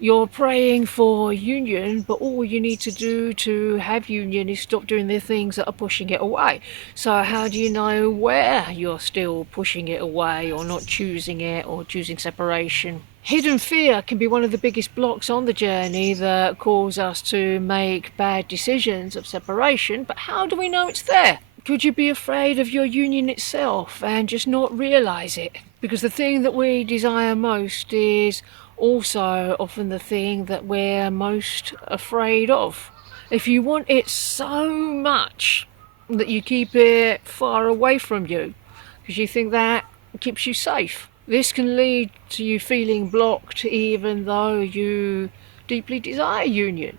You're praying for union, but all you need to do to have union is stop doing the things that are pushing it away. So how do you know where you're still pushing it away or not choosing it or choosing separation? Hidden fear can be one of the biggest blocks on the journey that cause us to make bad decisions of separation, but how do we know it's there? Could you be afraid of your union itself and just not realise it? Because the thing that we desire most is also often the thing that we're most afraid of. If you want it so much that you keep it far away from you because you think that keeps you safe, this can lead to you feeling blocked even though you deeply desire union.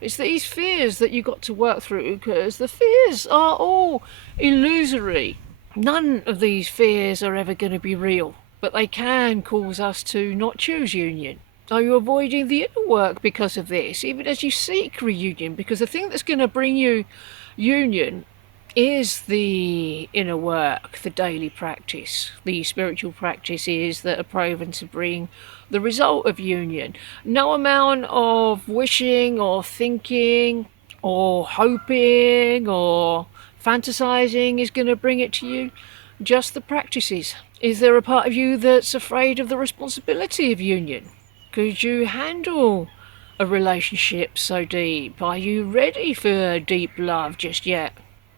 It's these fears that you've got to work through, because the fears are all illusory. None of these fears are ever going to be real, but they can cause us to not choose union. Are you avoiding the inner work because of this, even as you seek reunion? Because the thing that's going to bring you union is the inner work, the daily practice, the spiritual practices that are proven to bring the result of union. No amount of wishing or thinking or hoping or fantasizing is going to bring it to you, just the practices. Is there a part of you that's afraid of the responsibility of union? Could you handle a relationship so deep? Are you ready for deep love just yet?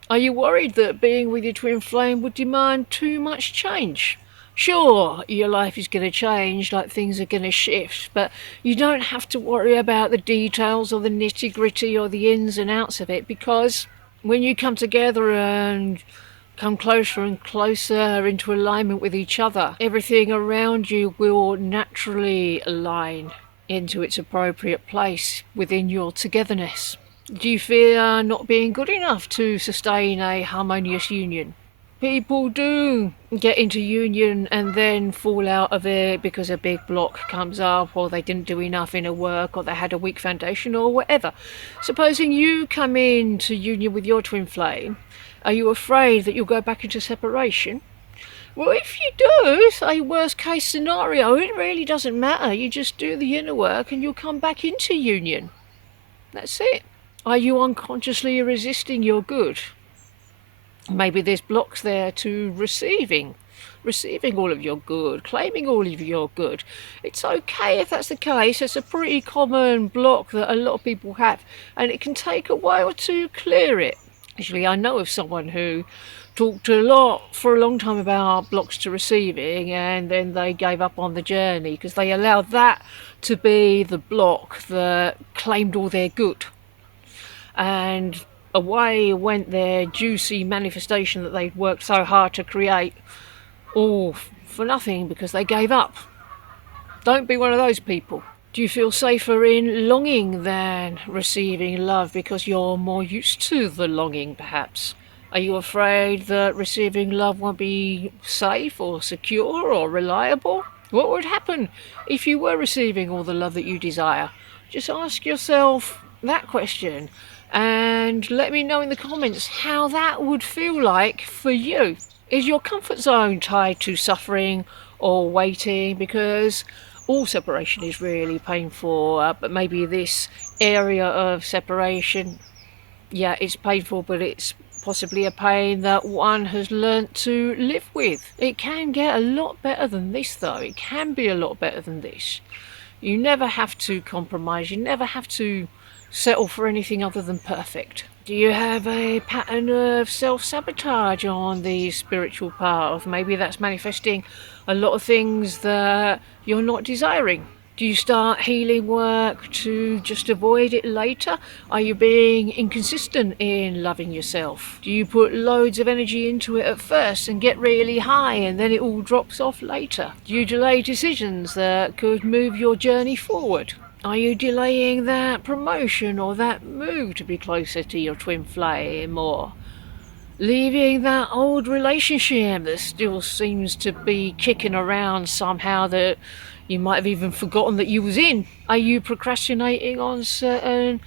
Are you worried that being with your twin flame would demand too much change? Sure, your life is going to change, like things are going to shift, but you don't have to worry about the details or the nitty gritty or the ins and outs of it, because when you come together and come closer and closer into alignment with each other, everything around you will naturally align into its appropriate place within your togetherness. Do you fear not being good enough to sustain a harmonious union? People do get into union and then fall out of it because a big block comes up, or they didn't do enough inner work, or they had a weak foundation, or whatever. Supposing you come into union with your twin flame, are you afraid that you'll go back into separation? Well, if you do, say worst case scenario, it really doesn't matter. You just do the inner work and you'll come back into union. That's it. Are you unconsciously resisting your good? Maybe there's blocks there to receiving all of your good, claiming all of your good. It's okay if that's the case. It's a pretty common block that a lot of people have, and it can take a while to clear it. Actually, I know of someone who talked a lot for a long time about blocks to receiving, and then they gave up on the journey because they allowed that to be the block that claimed all their good. And away went their juicy manifestation that they'd worked so hard to create, all for nothing because they gave up. Don't be one of those people. Do you feel safer in longing than receiving love because you're more used to the longing, perhaps? Are you afraid that receiving love won't be safe or secure or reliable? What would happen if you were receiving all the love that you desire? Just ask yourself that question and let me know in the comments how that would feel like for you. Is your comfort zone tied to suffering or waiting? Because all separation is really painful, but maybe this area of separation, yeah, it's painful, but it's possibly a pain that one has learnt to live with. It can get a lot better than this, though. It can be a lot better than this. You never have to compromise. You never have to settle for anything other than perfect. Do you have a pattern of self-sabotage on the spiritual path? Maybe that's manifesting a lot of things that you're not desiring. Do you start healing work to just avoid it later? Are you being inconsistent in loving yourself? Do you put loads of energy into it at first and get really high and then it all drops off later? Do you delay decisions that could move your journey forward? Are you delaying that promotion or that move to be closer to your twin flame, or leaving that old relationship that still seems to be kicking around somehow that you might have even forgotten that you was in? Are you procrastinating on certain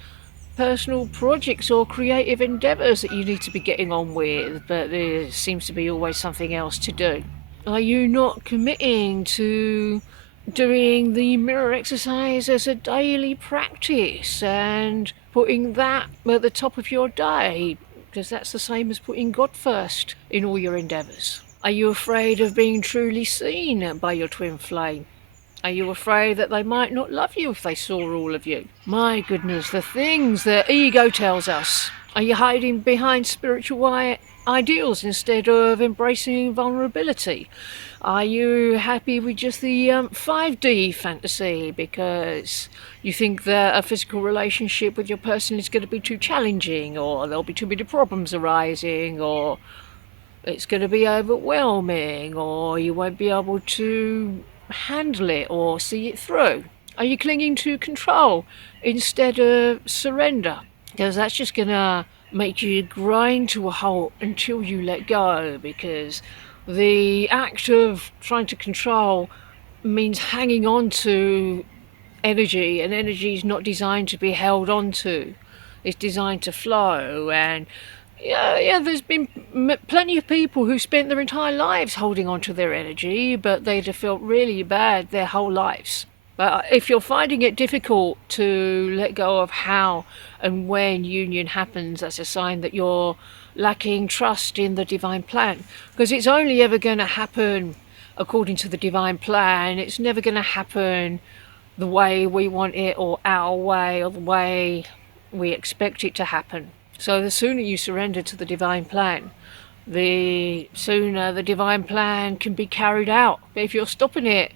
personal projects or creative endeavours that you need to be getting on with, but there seems to be always something else to do? Are you not committing to doing the mirror exercise as a daily practice and putting that at the top of your day, because that's the same as putting God first in all your endeavours. Are you afraid of being truly seen by your twin flame? Are you afraid that they might not love you if they saw all of you? My goodness, the things that ego tells us. Are you hiding behind spiritual ideals instead of embracing vulnerability? Are you happy with just the 5D fantasy because you think that a physical relationship with your person is going to be too challenging, or there'll be too many problems arising, or it's going to be overwhelming, or you won't be able to handle it or see it through? Are you clinging to control instead of surrender? Because that's just going to make you grind to a halt until you let go, because the act of trying to control means hanging on to energy, and energy is not designed to be held on to. It's designed to flow. And there's been plenty of people who spent their entire lives holding on to their energy, but they'd have felt really bad their whole lives. But if you're finding it difficult to let go of how and when union happens, that's a sign that you're lacking trust in the divine plan. Because it's only ever going to happen according to the divine plan. It's never going to happen the way we want it, or our way, or the way we expect it to happen. So the sooner you surrender to the divine plan, the sooner the divine plan can be carried out. But if you're stopping it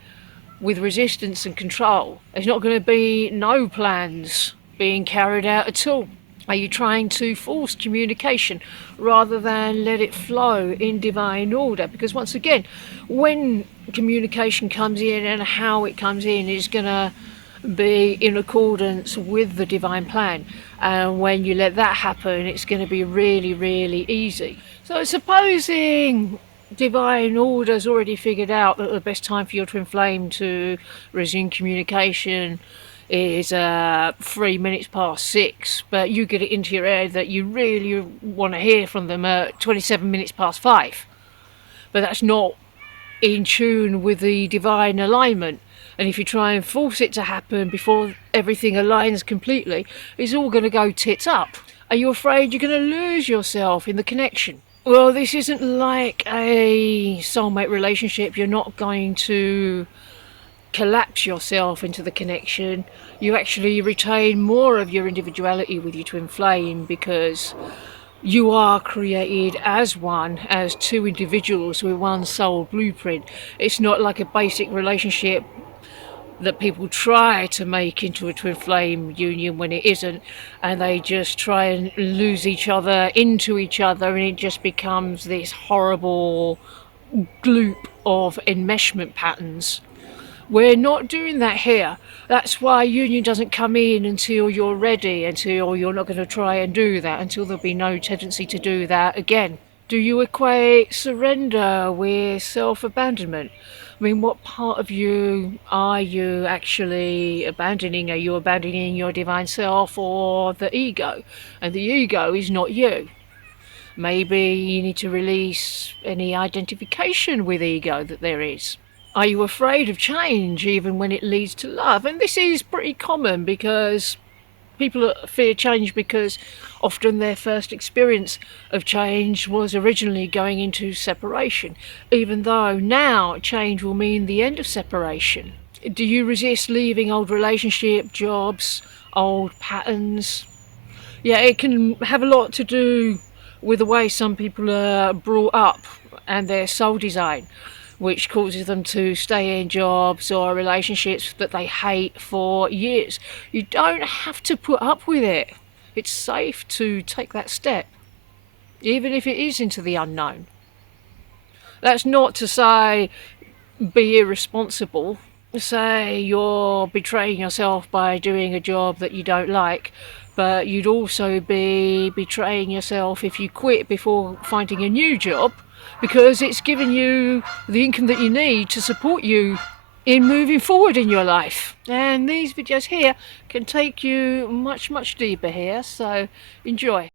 with resistance and control, there's not going to be no plans being carried out at all. Are you trying to force communication rather than let it flow in divine order? Because once again, when communication comes in and how it comes in is going to be in accordance with the divine plan. And when you let that happen, it's going to be really, really easy. So supposing divine order's already figured out that the best time for your twin flame to resume communication is 3 minutes past 6, but you get it into your head that you really want to hear from them at 27 minutes past 5. But that's not in tune with the divine alignment. And if you try and force it to happen before everything aligns completely, it's all going to go tits up. Are you afraid you're going to lose yourself in the connection? Well, this isn't like a soulmate relationship. You're not going to collapse yourself into the connection. You actually retain more of your individuality with your twin flame, because you are created as one, as two individuals with one soul blueprint. It's not like a basic relationship that people try to make into a twin flame union when it isn't, and they just try and lose each other into each other, and it just becomes this horrible gloop of enmeshment patterns. We're not doing that here. That's why union doesn't come in until you're ready, until you're not going to try and do that, until there'll be no tendency to do that again. Do you equate surrender with self-abandonment? I mean, what part of you are you actually abandoning? Are you abandoning your divine self or the ego? And the ego is not you. Maybe you need to release any identification with ego that there is. Are you afraid of change even when it leads to love? And this is pretty common, because people fear change because often their first experience of change was originally going into separation, even though now change will mean the end of separation. Do you resist leaving old relationship, jobs, old patterns? Yeah, it can have a lot to do with the way some people are brought up and their soul design, which causes them to stay in jobs or relationships that they hate for years. You don't have to put up with it. It's safe to take that step, even if it is into the unknown. That's not to say be irresponsible. Say you're betraying yourself by doing a job that you don't like, but you'd also be betraying yourself if you quit before finding a new job, because it's given you the income that you need to support you in moving forward in your life. And these videos here can take you much, much deeper here, so enjoy.